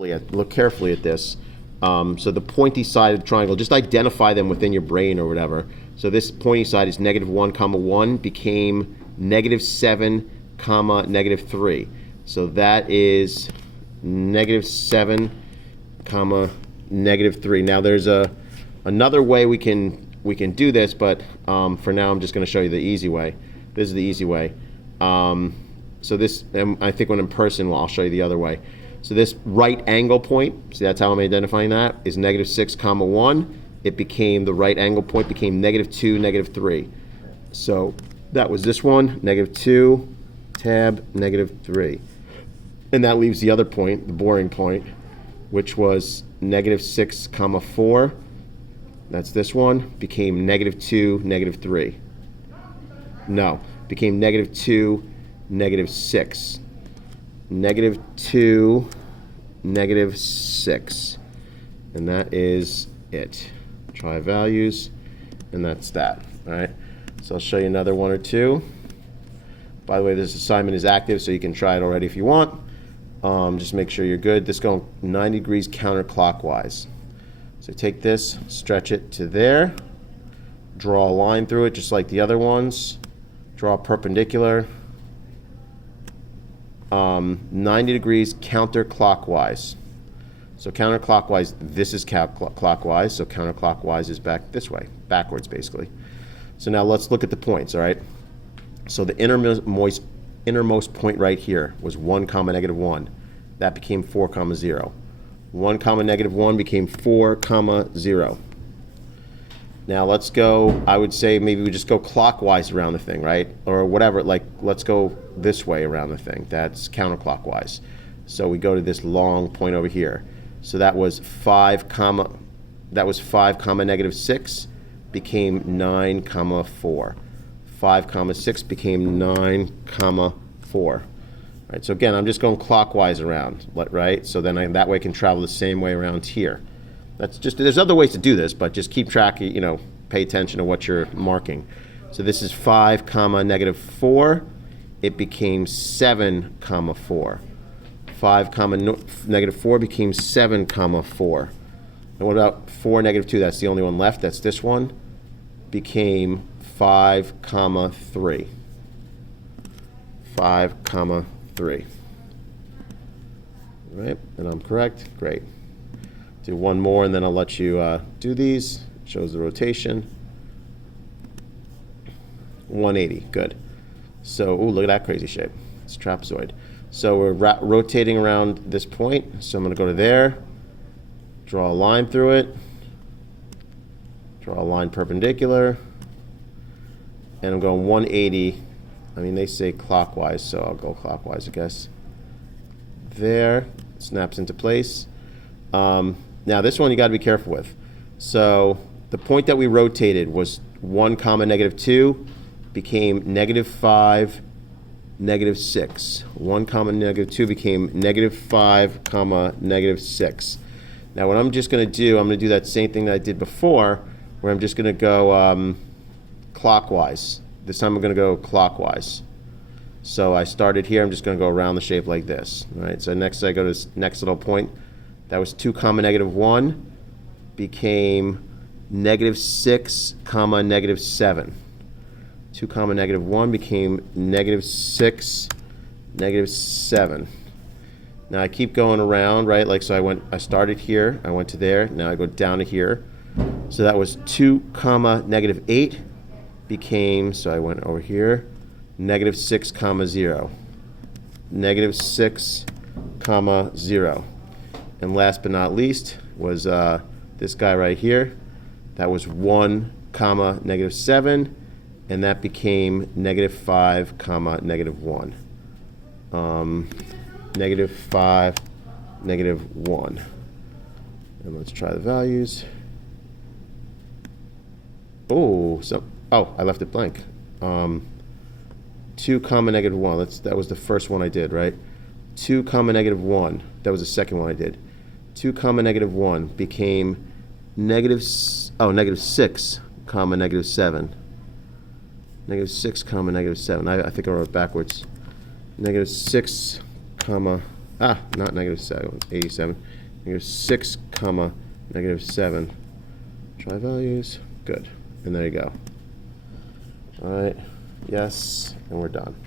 Look carefully at this. So the pointy side of the triangle, just identify them within your brain or whatever. So this pointy side is -1, 1 became -7, -3. So that is -7, -3. Now there's another way we can do this, but for now I'm just going to show you the easy way. This is the easy way. So this, I think when in person, I'll show you the other way. So this right angle point, see that's how I'm identifying that, is -6, 1. It became, the right angle point became -2, -3. So that was this one, -2, tab, -3. And that leaves the other point, the boring point, which was -6, 4. That's this one, became -2, -3. No, became -2, -6. -2, -6. And that is it. Try values, and that's that. All right. So I'll show you another one or two. By the way, this assignment is active, so you can try it already if you want. Just make sure you're good. This is going 90 degrees counterclockwise. So take this, stretch it to there, draw a line through it just like the other ones, draw a perpendicular, 90 degrees counterclockwise. So counterclockwise, this is clockwise, so counterclockwise is back this way, backwards basically. So now let's look at the points, all right? So the innermost point right here was 1, -1. That became 4, 0. 1, -1 became 4, 0. Now let's go, I would say maybe we just go clockwise around the thing, right? Or whatever, like let's go this way around the thing. That's counterclockwise. So we go to this long point over here. So that was 5, -6 became 9, 4. 5, 6 became 9, 4. Right, so again, I'm just going clockwise around, right? So then that way I can travel the same way around here. That's just, there's other ways to do this, but just keep track, pay attention to what you're marking. So this is 5, -4. It became 7, 4. 5, -4 became 7, 4. And what about 4, -2? That's the only one left. That's this one. Became 5, 3. 5, 3. Right, and I'm correct. Great. Do one more, and then I'll let you do these. Shows the rotation. 180. Good. So, ooh, look at that crazy shape. It's trapezoid. So we're rotating around this point. So I'm going to go to there. Draw a line through it. Draw a line perpendicular. And I'm going 180. I mean, they say clockwise, so I'll go clockwise, I guess. There. Snaps into place. Now this one you got to be careful with. So the point that we rotated was 1, -2 became -5, -6. 1, -2 became -5, -6. Now what I'm just going to do, I'm going to do that same thing that I did before, where I'm just going to go clockwise. This time I'm going to go clockwise. So I started here, I'm just going to go around the shape like this. All right, so next I go to this next little point. That was 2, -1 became -6, -7. 2, -1 became -6, -7. Now I keep going around, right? Like, so I started here, I went to there, now I go down to here. So that was 2, -8 became, so I went over here, -6, 0. -6, 0. And last but not least was this guy right here. That was 1, -7, and that became -5, -1. -5, -1. And let's try the values. Oh, I left it blank. 2, -1. That was the first one I did, right? 2, -1. That was the second one I did. 2, -1 became -6, -7. -6, -7. I think I wrote it backwards. -6, not -7, 87. -6, comma, -7. Try values. Good. And there you go. All right. Yes, and we're done.